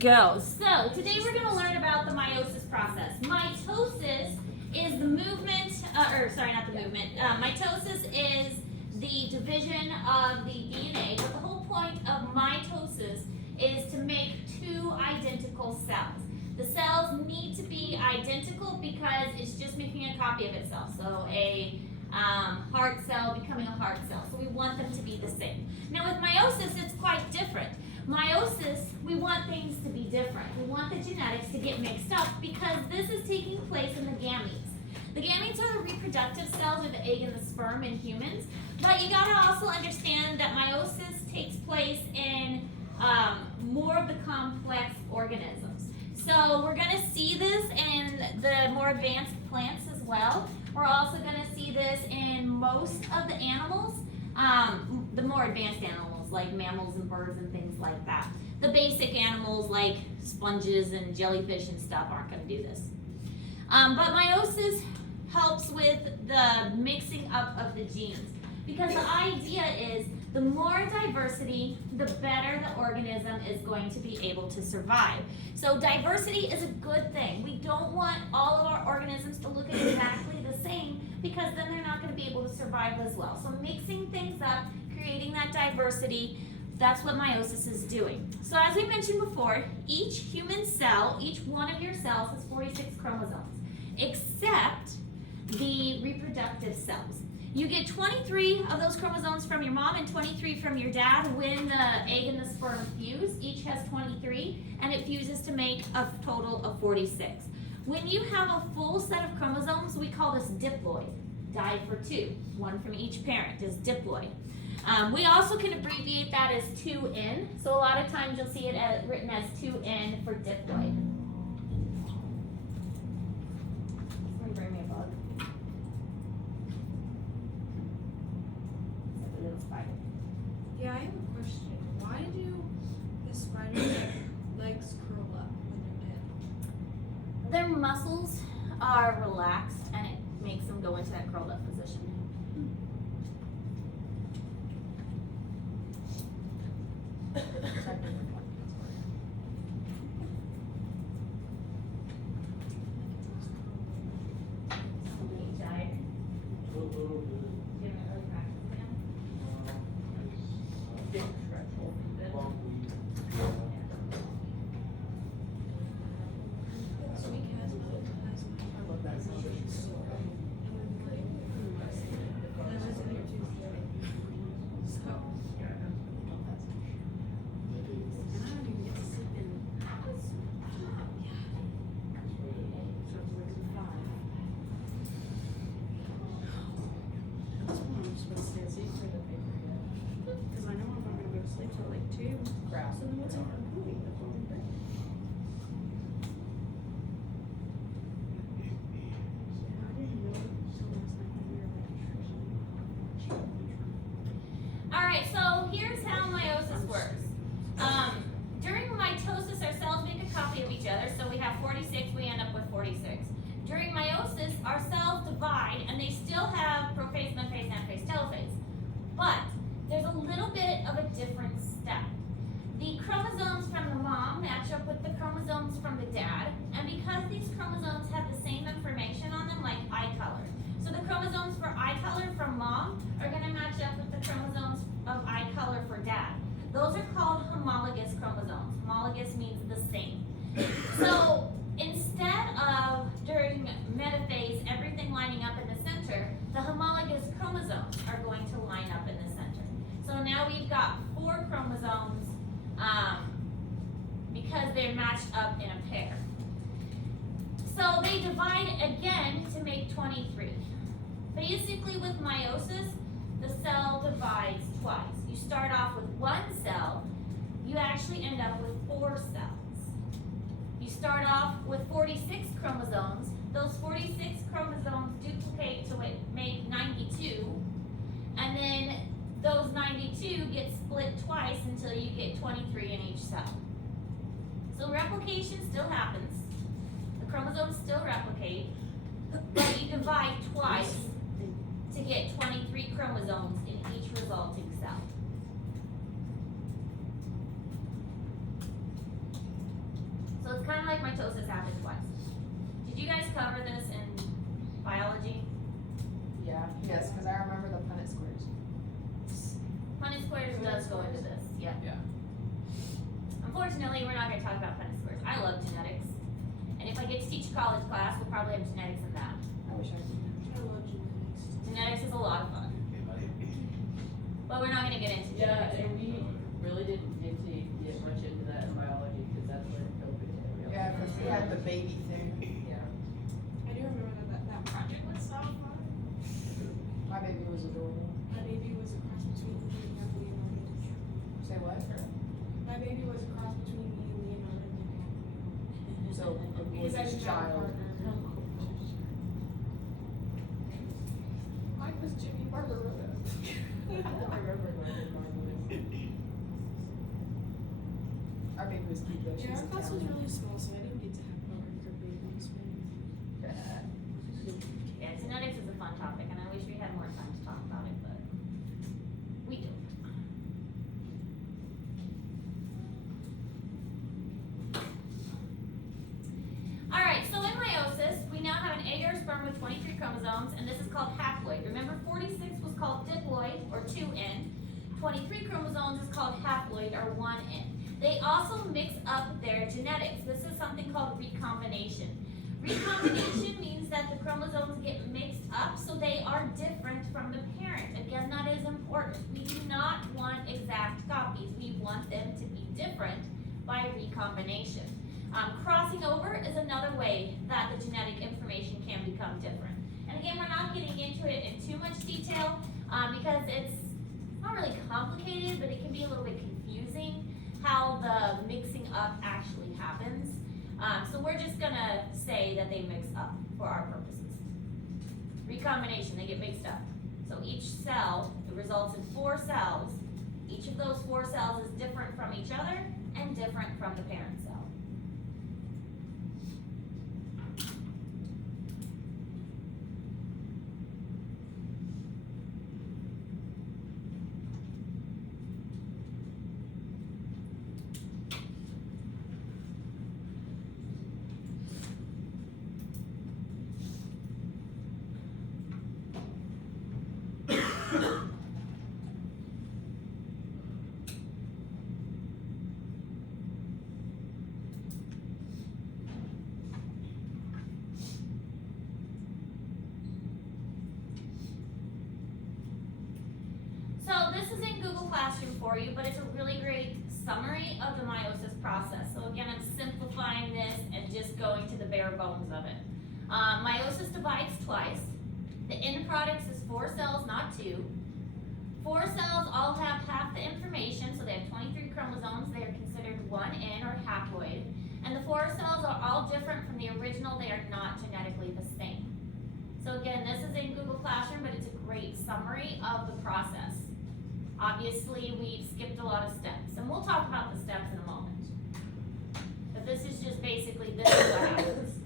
go. So today we're going to learn about the meiosis process. Mitosis is the movement, mitosis is the division of the DNA, but the whole point of mitosis is to make two identical cells. The cells need to be identical because it's just making a copy of itself. So a heart cell becoming a heart cell. So we want them to be the same. Now with meiosis, it's quite different. Meiosis, we want things to be different. We want the genetics to get mixed up because this is taking place in the gametes. The gametes are the reproductive cells, or the egg and the sperm in humans. But you gotta also understand that meiosis takes place in more of the complex organisms. So we're gonna see this in the more advanced plants as well. We're also gonna see this in most of the animals, the more advanced animals like mammals and birds and things like that. The basic animals like sponges and jellyfish and stuff aren't gonna do this. But meiosis helps with the mixing up of the genes because the idea is the more diversity, the better the organism is going to be able to survive. So diversity is a good thing. We don't want all of our organisms to look exactly the same because then they're not going to be able to survive as well. So mixing things up, creating that diversity, that's what meiosis is doing. So as we mentioned before, each human cell, each one of your cells has 46 chromosomes, except the reproductive cells. You get 23 of those chromosomes from your mom and 23 from your dad when the egg and the sperm fuse. Each has 23, and it fuses to make a total of 46. When you have a full set of chromosomes, we call this diploid. Di for two, one from each parent is diploid. We also can abbreviate that as 2N, so a lot of times you'll see it written as 2N for diploid. Somebody bring me a bug. Yeah, I have a question. Why do the spiders' legs curl up when they're dead? Their muscles are relaxed and it makes them go into that curled up position. Alright, so here's how meiosis works. During mitosis, our cells make a copy of each other, so we have 46, we end up with 46. During meiosis, our cells divide, and they still have prophase, metaphase, anaphase, telophase. But there's a little bit of a different step. The chromosomes from the mom match up with the chromosomes from the dad, and because these chromosomes have the same information on them, like eye color. So the chromosomes for eye color from mom are going to match up with the chromosomes of eye color for dad. Those are called homologous chromosomes. Homologous means the same. So instead of during metaphase everything lining up in the center, the homologous chromosomes are going to line up in the center. So now we've got 4 chromosomes because they're matched up in a pair. So they divide again to make 23. Basically with meiosis, the cell divides twice. You start off with 1 cell, you actually end up with 4 cells. You start off with 46 chromosomes. Those 46 chromosomes duplicate to make 92, and then those 92 get split twice until you get 23 in each cell. So replication still happens. The chromosomes still replicate, but you divide twice to get 23 chromosomes in each resulting cell. it's kind of like mitosis happens twice. Did you guys cover this in biology? Yeah, yes, because I remember the Punnett squares. Punnett squares does go into this, yeah. Yeah. Unfortunately, we're not going to talk about Punnett squares. I love genetics. And if I get to teach a college class, we'll probably have genetics in that. I wish I could. I love genetics. Genetics is a lot of fun. But we're not going to get into Yeah, genetics. and we really didn't get to get much into that in biology, because that's where COVID hit. Yeah, because we had the baby thing. Yeah. I do remember that project was so fun. My baby was adorable. My baby was a cross between me and Leonardo DiCaprio. Say what? My baby was a cross between me and Leonardo DiCaprio. So it was Because I his didn't have a child. partner. Mine was Jimmy Barbarota. I don't remember what it was. Our baby was cute though. She Yeah, was our a class was camera. really small, so I didn't get to have our babies. Yeah, genetics is a fun topic, and I wish we had more time to talk about it, but we don't. Alright, so in meiosis, we now have an egg or sperm with 23 chromosomes, and this is called haploid. Remember, 46 was called diploid, or 2N. 23 chromosomes is called haploid, or 1N. They also mix up their genetics. This is something called recombination. Recombination means that the chromosomes get mixed up so they are different from the parent. Again, that is important. We do not want exact copies. We want them to be different by recombination. Crossing over is another way that the genetic information can become different. And again, we're not getting into it in too much detail because it's not really complicated, but it can be a little bit confusing how the mixing up actually happens. So we're just gonna say that they mix up for our purposes. Recombination, they get mixed up. So each cell, it results in 4 cells. Each of those 4 cells is different from each other and different from the parent cell. So this is in Google Classroom for you, but it's a really great summary of the meiosis process. So again, I'm simplifying this and just going to the bare bones of it. Meiosis divides twice. The end product is 4 cells, not 2. 4 cells all have half the information, so they have 23 chromosomes. They are considered 1N or haploid. And the 4 cells are all different from the original. They are not genetically the same. So again, this is in Google Classroom, but it's a great summary of the process. Obviously, we've skipped a lot of steps, and we'll talk about the steps in a moment. But this is just basically, this is what happens.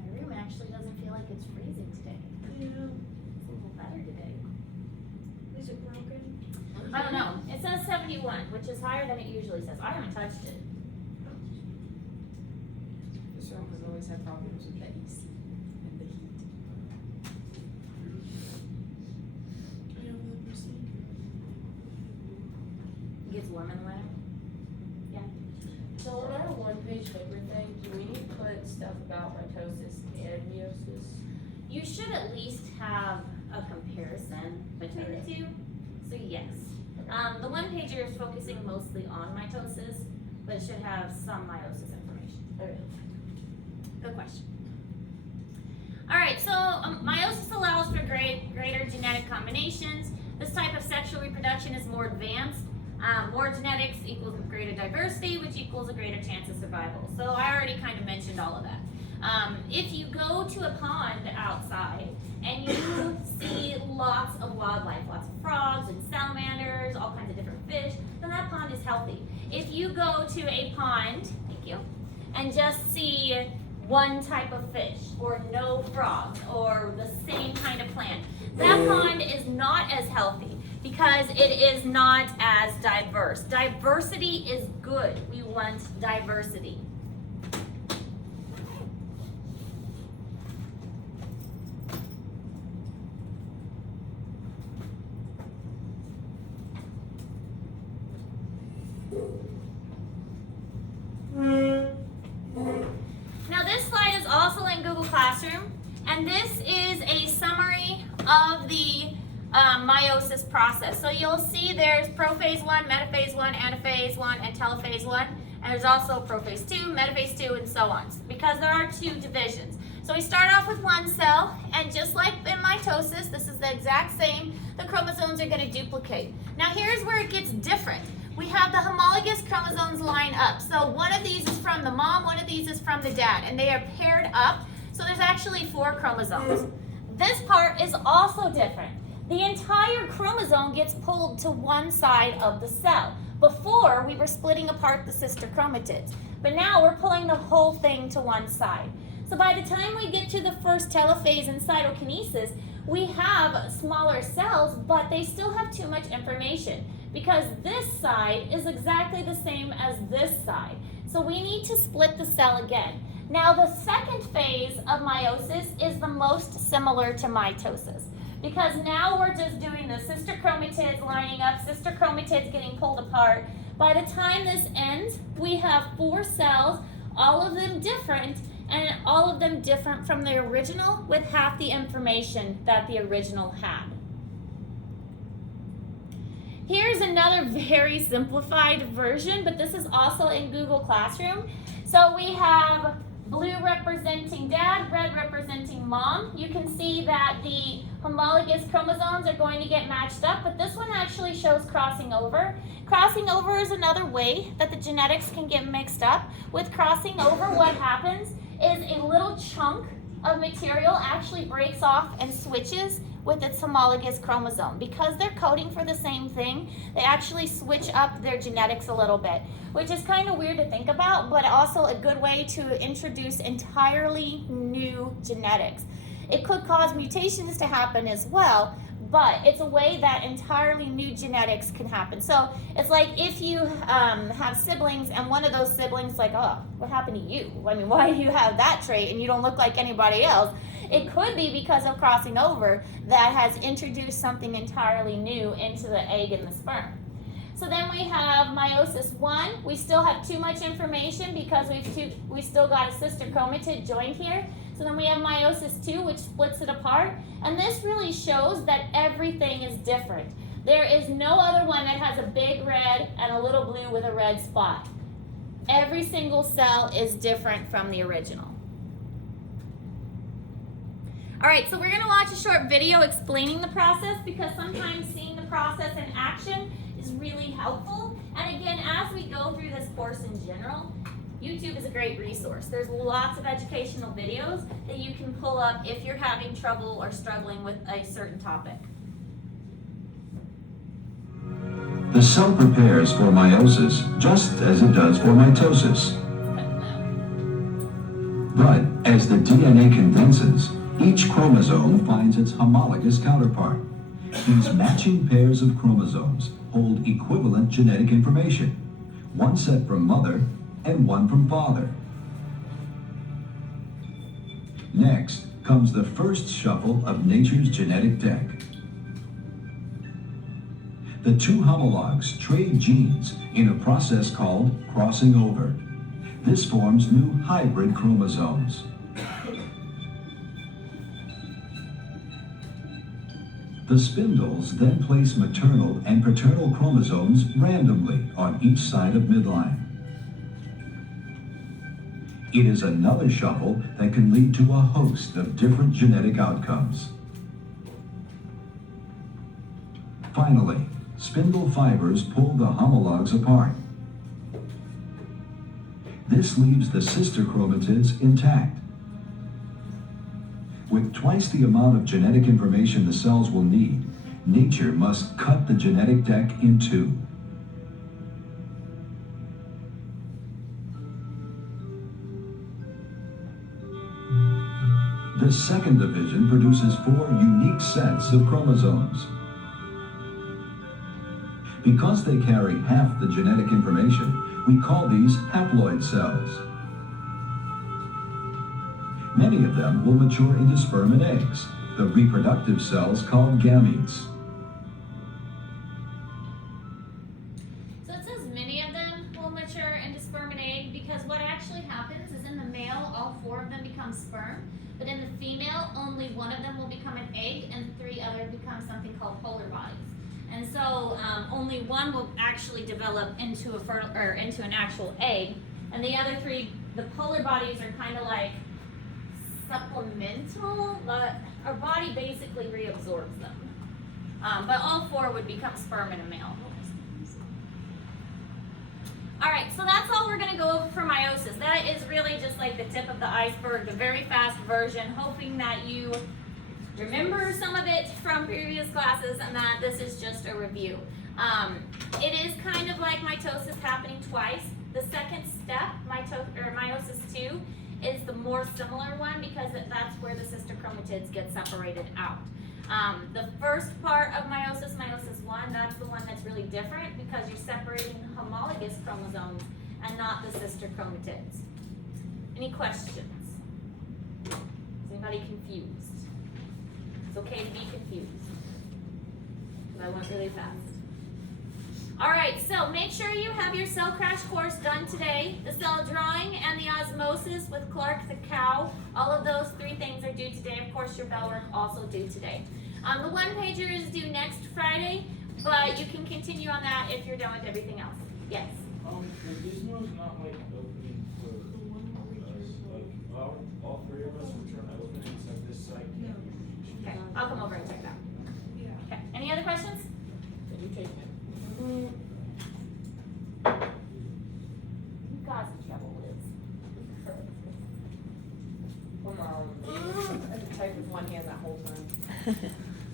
My room actually doesn't feel like it's freezing today. Yeah. It's a little better today. Is it broken? I don't know. It says 71, which is higher than it usually says. I haven't touched it. This room has always had problems with the AC and the heat. I know for the procedure. It gets warm in the winter. So on our one-page paper thing, do we need to put stuff about mitosis and meiosis? You should at least have a comparison between the two. So yes. The one pager is focusing mostly on mitosis, but it should have some meiosis information. Okay. Good question. All right, so meiosis allows for greater genetic combinations. This type of sexual reproduction is more advanced. More genetics equals greater diversity, which equals a greater chance of survival. So I already kind of mentioned all of that. If you go to a pond outside and you see lots of wildlife, lots of frogs and salamanders, all kinds of different fish, then that pond is healthy. If you go to a pond, thank you, and just see one type of fish or no frogs or the same kind of plant, that pond is not as healthy because it is not as diverse. Diversity is good. We want diversity. Now this slide is also in Google Classroom, and this is a summary of the meiosis process. So you'll see there's prophase 1, metaphase 1, anaphase 1, and telophase 1, and there's also prophase 2, metaphase 2, and so on, because there are 2 divisions. So we start off with one cell, and just like in mitosis, this is the exact same, the chromosomes are going to duplicate. Now here's where it gets different. We have the homologous chromosomes line up. So one of these is from the mom, one of these is from the dad, and they are paired up. So there's actually 4 chromosomes. This part is also different. The entire chromosome gets pulled to one side of the cell. Before, we were splitting apart the sister chromatids, but now we're pulling the whole thing to one side. So by the time we get to the first telophase in cytokinesis, we have smaller cells, but they still have too much information because this side is exactly the same as this side. So we need to split the cell again. Now the second phase of meiosis is the most similar to mitosis because now we're just doing the sister chromatids lining up, sister chromatids getting pulled apart. By the time this ends, we have 4 cells, all of them different, and all of them different from the original with half the information that the original had. Here's another very simplified version, but this is also in Google Classroom. So we have blue representing dad, red representing mom. You can see that the homologous chromosomes are going to get matched up, but this one actually shows crossing over. Crossing over is another way that the genetics can get mixed up. With crossing over, what happens is a little chunk of material actually breaks off and switches with its homologous chromosome. Because they're coding for the same thing, they actually switch up their genetics a little bit, which is kind of weird to think about, but also a good way to introduce entirely new genetics. It could cause mutations to happen as well, but it's a way that entirely new genetics can happen. So it's like if you have siblings and one of those siblings like, oh, what happened to you? I mean, why do you have that trait and you don't look like anybody else? It could be because of crossing over that has introduced something entirely new into the egg and the sperm. So then we have meiosis 1. We still have too much information because we still got a sister chromatid joined here. So then we have meiosis 2, which splits it apart. And this really shows that everything is different. There is no other one that has a big red and a little blue with a red spot. Every single cell is different from the original. All right, so we're going to watch a short video explaining the process because sometimes seeing the process in action is really helpful. And again, as we go through this course in general, YouTube is a great resource. There's lots of educational videos that you can pull up if you're having trouble or struggling with a certain topic. The cell prepares for meiosis just as it does for mitosis. But as the DNA condenses, each chromosome finds its homologous counterpart. These matching pairs of chromosomes hold equivalent genetic information, one set from mother and one from father. Next comes the first shuffle of nature's genetic deck. The 2 homologs trade genes in a process called crossing over. This forms new hybrid chromosomes. The spindles then place maternal and paternal chromosomes randomly on each side of midline. It is another shuffle that can lead to a host of different genetic outcomes. Finally, spindle fibers pull the homologs apart. This leaves the sister chromatids intact. With twice the amount of genetic information the cells will need, nature must cut the genetic deck in 2. This second division produces 4 unique sets of chromosomes. Because they carry half the genetic information, we call these haploid cells. Many of them will mature into sperm and eggs, the reproductive cells called gametes. So it says many of them will mature into sperm and egg because what actually happens is in the male, all 4 of them become sperm, but in the female, only 1 of them will become an egg and 3 others become something called polar bodies. And so only 1 will actually develop into into an actual egg, and the other 3, the polar bodies are kind of like supplemental. Our body basically reabsorbs them, but all 4 would become sperm in a male. All right, so that's all we're gonna go over for meiosis. That is really just like the tip of the iceberg, the very fast version, hoping that you remember some of it from previous classes and that this is just a review. It is kind of like mitosis happening twice. The second step, meiosis 2, is the more similar one because that's where the sister chromatids get separated out. The first part of meiosis 1, that's the one that's really different because you're separating the homologous chromosomes and not the sister chromatids. Any questions? Is anybody confused? It's okay to be confused. Because I went really fast. Alright, so make sure you have your cell crash course done today. The cell drawing and the osmosis with Clark the cow. All of those 3 things are due today. Of course, your bell work also due today. The 1-pager is due next Friday, but you can continue on that if you're done with everything else. Yes? The Gizmo's not like opening for us, like all 3 of us were trying to open it except this site. Okay, I'll come over and check it out. Yeah. Okay, any other questions? Did you take it? You guys in trouble, Liz. Come on. I had to type with one hand that whole time.